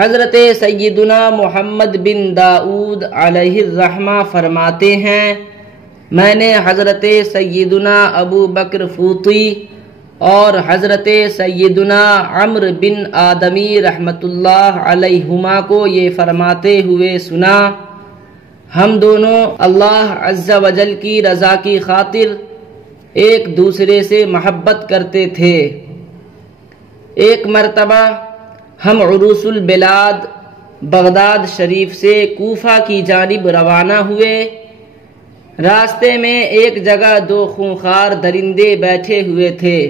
حضرت سیدنا محمد بن داؤد علیہ الرحمہ فرماتے ہیں، میں نے حضرت سیدنا ابو بکر فوطی اور حضرت سیدنا عمرو بن آدمی رحمۃ اللہ علیہما کو یہ فرماتے ہوئے سنا، ہم دونوں اللہ عز و جل کی رضا کی خاطر ایک دوسرے سے محبت کرتے تھے۔ ایک مرتبہ ہم عروس البلاد بغداد شریف سے کوفہ کی جانب روانہ ہوئے۔ راستے میں ایک جگہ دو خونخوار درندے بیٹھے ہوئے تھے۔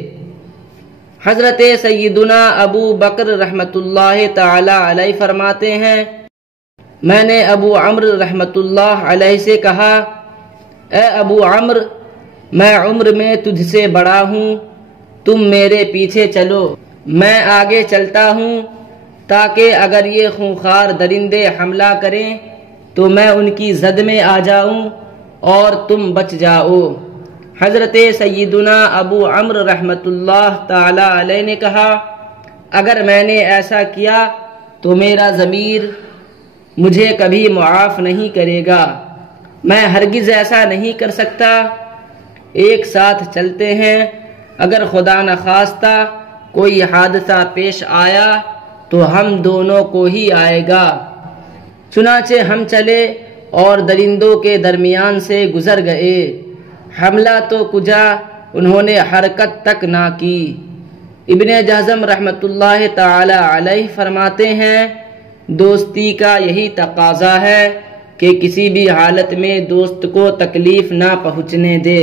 حضرت سیدنا ابو بکر رحمۃ اللہ تعالی علیہ فرماتے ہیں، میں نے ابو عمرو رحمۃ اللہ علیہ سے کہا، اے ابو عمرو، میں عمر میں تجھ سے بڑا ہوں، تم میرے پیچھے چلو، میں آگے چلتا ہوں تاکہ اگر یہ خونخوار درندے حملہ کریں تو میں ان کی زد میں آ جاؤں اور تم بچ جاؤ۔ حضرت سیدنا ابو عمرو رحمۃ اللہ تعالی علیہ نے کہا، اگر میں نے ایسا کیا تو میرا ضمیر مجھے کبھی معاف نہیں کرے گا، میں ہرگز ایسا نہیں کر سکتا۔ ایک ساتھ چلتے ہیں، اگر خدا نخواستہ کوئی حادثہ پیش آیا تو ہم دونوں کو ہی آئے گا۔ چنانچہ ہم چلے اور درندوں کے درمیان سے گزر گئے۔ حملہ تو کجا، انہوں نے حرکت تک نہ کی۔ ابن جزم رحمۃ اللہ تعالی علیہ فرماتے ہیں، دوستی کا یہی تقاضا ہے کہ کسی بھی حالت میں دوست کو تکلیف نہ پہنچنے دے۔